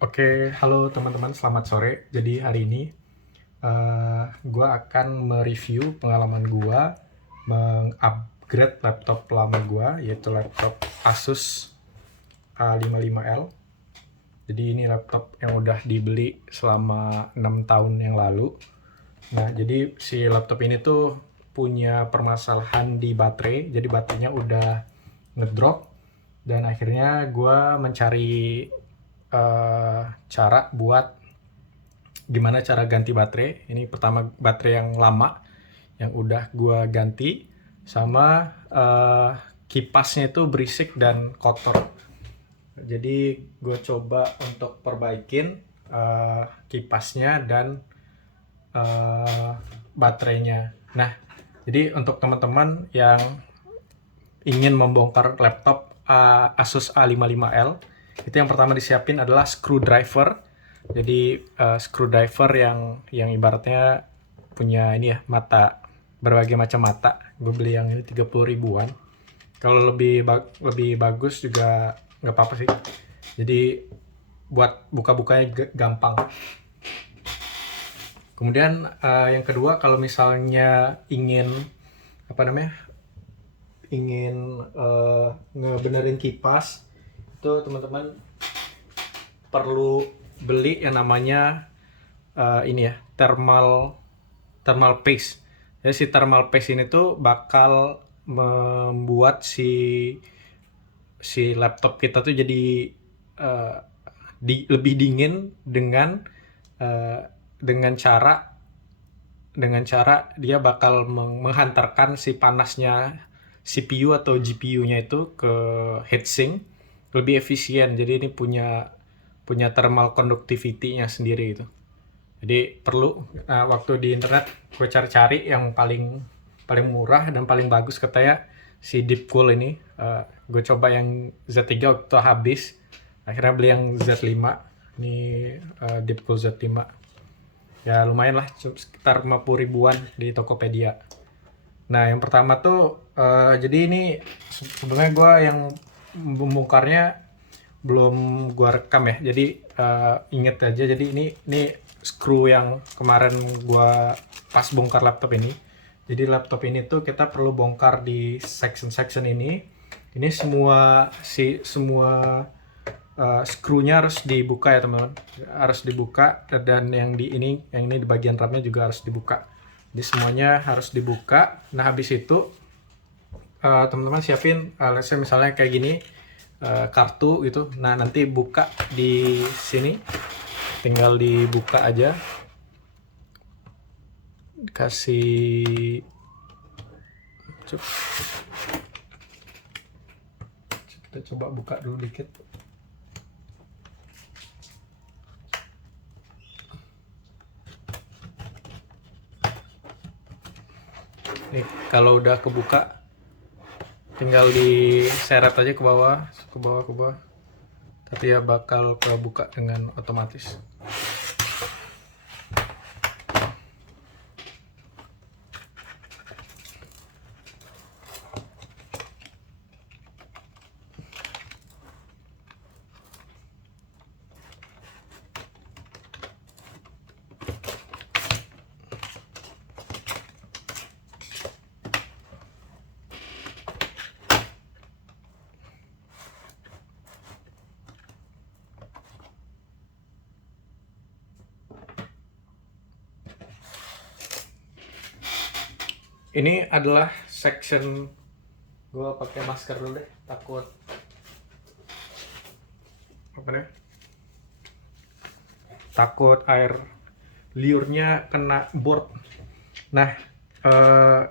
Oke, halo teman-teman, selamat sore. Jadi hari ini gue akan mereview pengalaman gue mengupgrade laptop lama gue, yaitu laptop Asus A55L. Jadi ini laptop yang udah dibeli selama 6 tahun yang lalu. Nah, jadi si laptop ini tuh punya permasalahan di baterai. Jadi baterainya udah ngedrop dan akhirnya gue mencari cara buat gimana cara ganti baterai. Ini pertama baterai yang lama yang udah gua ganti, sama kipasnya itu berisik dan kotor. Jadi gue coba untuk perbaikin kipasnya dan baterainya. Nah, jadi untuk teman-teman yang ingin membongkar laptop Asus A55L, itu yang pertama disiapin adalah screwdriver. Jadi screwdriver yang ibaratnya punya ini ya, mata, berbagai macam mata. Gue beli yang ini 30 ribuan. Kalau lebih bagus juga nggak apa-apa sih. Jadi buat buka-bukanya gampang. Kemudian yang kedua, kalau misalnya ingin apa namanya, ingin ngebenerin kipas, itu teman-teman perlu beli yang namanya ini ya, thermal paste. Jadi si thermal paste ini tuh bakal membuat si laptop kita tuh jadi uh, lebih dingin uh, dengan cara dengan cara dia bakal menghantarkan si panasnya CPU atau GPU-nya itu ke heatsink lebih efisien. Jadi ini punya thermal conductivity-nya sendiri itu. Jadi perlu waktu di internet gue cari-cari yang paling paling murah dan paling bagus, katanya si Deepcool ini. Gue coba yang Z3 waktu habis, akhirnya beli yang Z5. Ini Deepcool Z5. Ya lumayan lah, sekitar 50 ribuan di Tokopedia. Nah, yang pertama tuh jadi ini sebenarnya gue yang membongkarnya belum gue rekam ya. Jadi inget aja. Jadi ini screw yang kemarin gue pas bongkar laptop ini. Jadi laptop ini tuh kita perlu bongkar di section-section ini. Ini semua screw-nya harus dibuka ya teman-teman. Harus dibuka, dan yang ini di bagian RAM-nya juga harus dibuka. Jadi semuanya harus dibuka. Nah, habis itu teman-teman siapin misalnya kayak gini, kartu gitu. Nah, nanti buka di sini, tinggal dibuka aja, kasih kita coba buka dulu dikit. Nih, kalau udah kebuka tinggal diseret aja ke bawah, ke bawah, ke bawah. Tapi ya bakal kebuka dengan otomatis. Ini adalah section, gue pakai masker dulu deh, takut apa deh, takut air liurnya kena board. Nah,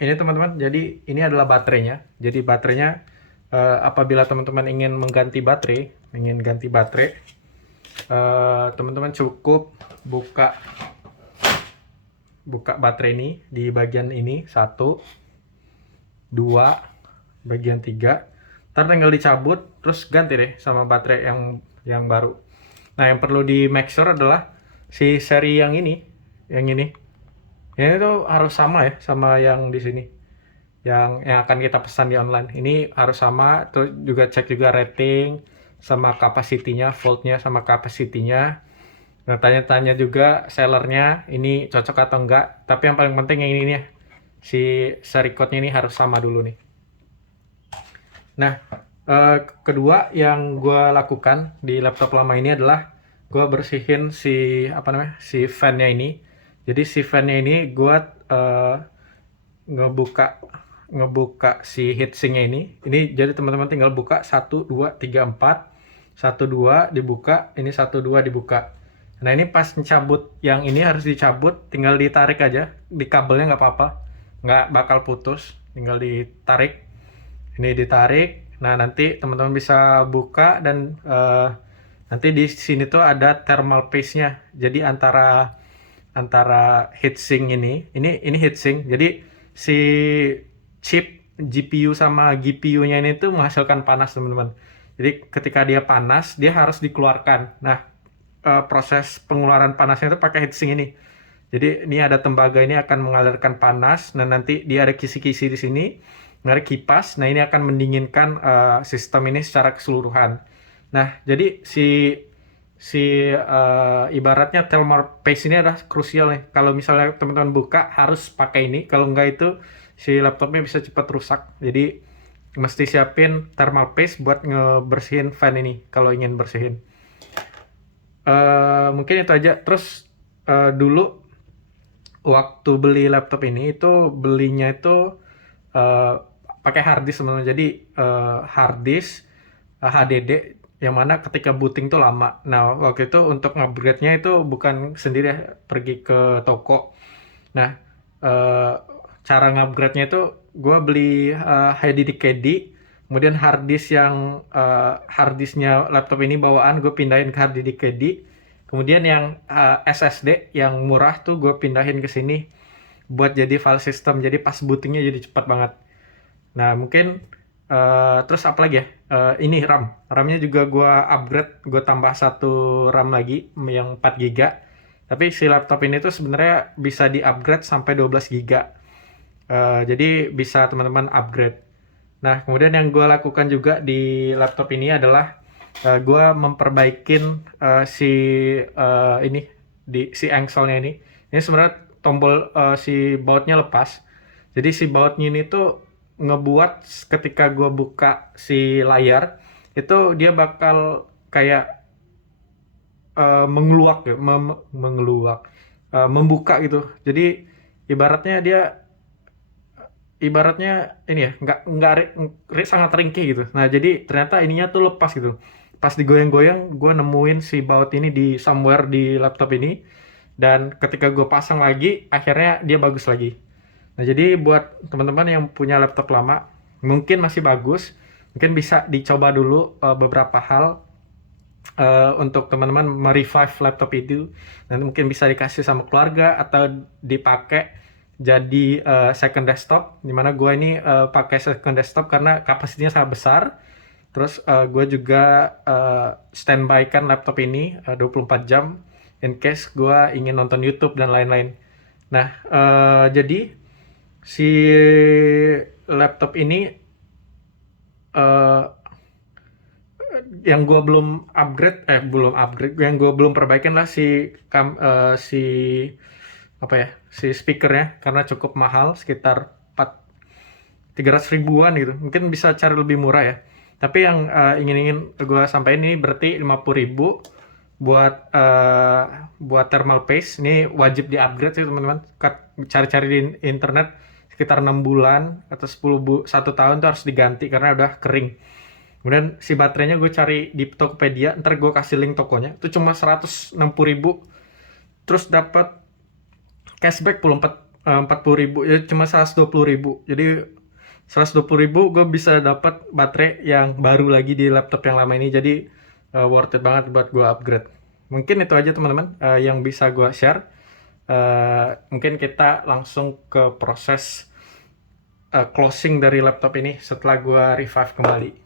ini teman-teman, jadi ini adalah baterainya. Jadi baterainya, apabila teman-teman ingin ganti baterai, teman-teman cukup buka baterai ini di bagian ini, 1, 2, bagian 3. Ntar tinggal dicabut, terus ganti deh sama baterai yang baru. Nah, yang perlu di make sure adalah si seri yang ini. Ini tuh harus sama ya sama yang di sini. Yang akan kita pesan di online. Ini harus sama, terus juga cek juga rating sama kapasitinya, voltnya sama kapasitinya. Nah, tanya-tanya juga sellernya ini cocok atau enggak. Tapi yang paling penting yang ini nih, si serikotnya ini harus sama dulu nih. Nah, kedua yang gue lakukan di laptop lama ini adalah gue bersihin si fan-nya ini. Jadi si fan-nya ini gue ngebuka ngebuka si heatsinknya ini. Jadi teman-teman tinggal buka 1, 2, 3, 4. 1, 2 dibuka, ini 1, 2 dibuka. Nah, ini pas mencabut yang ini harus dicabut, tinggal ditarik aja. Di kabelnya nggak apa-apa, nggak bakal putus, tinggal ditarik. Ini ditarik. Nah, nanti teman-teman bisa buka dan nanti di sini tuh ada thermal paste-nya. Jadi antara antara heatsink ini heatsink. Jadi si chip GPU sama GPU-nya ini tuh menghasilkan panas, teman-teman. Jadi ketika dia panas, dia harus dikeluarkan. Nah, proses pengeluaran panasnya itu pakai heatsink ini. Jadi ini ada tembaga ini akan mengalirkan panas. Nah, nanti dia ada kisi-kisi di sini, narik kipas. Nah, ini akan mendinginkan sistem ini secara keseluruhan. Nah, jadi ibaratnya thermal paste ini adalah krusial nih. Kalau misalnya teman-teman buka harus pakai ini. Kalau enggak itu si laptopnya bisa cepat rusak. Jadi mesti siapin thermal paste buat ngebersihin fan ini kalau ingin bersihin. Mungkin itu aja. Terus dulu waktu beli laptop ini itu belinya itu pakai harddisk, teman-teman. Jadi harddisk HDD yang mana ketika booting tuh lama. Nah, waktu itu untuk upgrade-nya itu bukan sendiri ya, pergi ke toko. Nah, cara ngupgrade-nya itu gue beli HDD, kemudian harddisk yang harddisknya laptop ini bawaan gue pindahin ke HDD, kemudian yang SSD yang murah tuh gue pindahin ke sini buat jadi file system. Jadi pas bootingnya jadi cepat banget. Nah, mungkin terus apa lagi ya? Ini RAM-nya juga gue upgrade, gue tambah satu RAM lagi yang 4 GB. Tapi si laptop ini tuh sebenarnya bisa di-upgrade sampai 12 GB. Jadi bisa teman-teman upgrade. Nah, kemudian yang gue lakukan juga di laptop ini adalah gue memperbaikin si engselnya ini. Ini sebenarnya tombol si bautnya lepas. Jadi si bautnya ini tuh ngebuat ketika gue buka si layar itu dia bakal kayak mengeluak ya, membuka gitu. Jadi ibaratnya ini ya, sangat ringkih gitu. Nah, jadi ternyata ininya tuh lepas gitu. Pas digoyang-goyang, gue nemuin si baut ini di somewhere di laptop ini. Dan ketika gue pasang lagi, akhirnya dia bagus lagi. Nah, jadi buat teman-teman yang punya laptop lama, mungkin masih bagus, mungkin bisa dicoba dulu beberapa hal untuk teman-teman merevive laptop itu. Nanti mungkin bisa dikasih sama keluarga atau dipakai jadi second desktop, dimana gue ini pakai second desktop karena kapasitinya sangat besar. Terus gue juga standby kan laptop ini 24 jam in case gue ingin nonton YouTube dan lain-lain. Nah, jadi si laptop ini yang gue belum upgrade, yang gue belum perbaikin lah si apa ya, si speakernya, karena cukup mahal, sekitar 300 ribuan gitu. Mungkin bisa cari lebih murah ya. Tapi yang ingin gue sampaikan ini berarti 50 ribu buat thermal paste. Ini wajib di upgrade sih, teman-teman. Cari-cari di internet sekitar 6 bulan atau 1 tahun tuh harus diganti karena udah kering. Kemudian si baterainya gue cari di Tokopedia, ntar gue kasih link tokonya. Itu cuma 160 ribu. Terus dapat cashback puluh 40 ribu, ya cuma 120 ribu. Jadi 120 ribu gue bisa dapat baterai yang baru lagi di laptop yang lama ini. Jadi worth it banget buat gue upgrade. Mungkin itu aja teman-teman yang bisa gue share. Mungkin kita langsung ke proses closing dari laptop ini setelah gue revive kembali.